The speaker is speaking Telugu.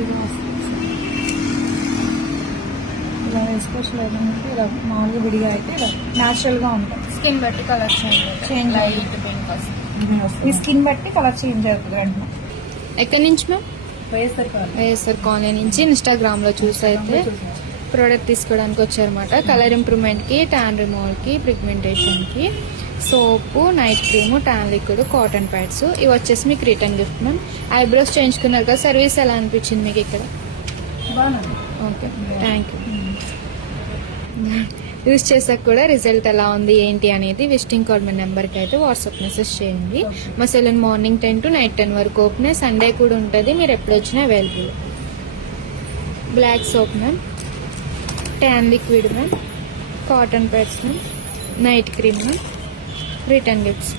ఇలా ఇలా ఎస్పెషల్ అయితే ఇలా మామూలుగా విడిగా అయితే ఇలా న్యాచురల్గా ఉంటుంది స్కిన్ బట్టి కలర్ చేంజ్ చేంజ్ లైట్ ఈ స్కిన్ బట్టి కలర్ చేంజ్ అవుతుంది అంటే ఎక్కడి నుంచి ma'am? YSR colony. YSR colony నుంచి ఇన్స్టాగ్రామ్లో చూసి. అయితే ప్రోడక్ట్ తీసుకోవడానికి వచ్చారన్నమాట. కలర్ ఇంప్రూవ్మెంట్కి ట్యాన్ రిమూవల్కి పిగ్మెంటేషన్కి soap night cream tan liquid cotton pads ఇవి వచ్చేసి మీకు రిటర్న్ గిఫ్ట్ మ్యామ్ ఐబ్రోస్ చేయించుకున్నారు కదా సర్వీస్ ఎలా అనిపించింది మీకు ఇక్కడ? ఓకే థ్యాంక్ యూ యూస్ చేసాక కూడా రిజల్ట్ ఎలా ఉంది ఏంటి అనేది విజిటింగ్ కార్డ్ మీ నెంబర్కి అయితే వాట్సాప్ మెసేజ్ చేయండి. మా salon morning ten to night ten వరకు ఓపెన్ సండే కూడా ఉంటుంది మీరు ఎప్పుడు వచ్చినా available black soap ma'am tan liquid ma'am cotton pads ma'am night cream ma'am return gifts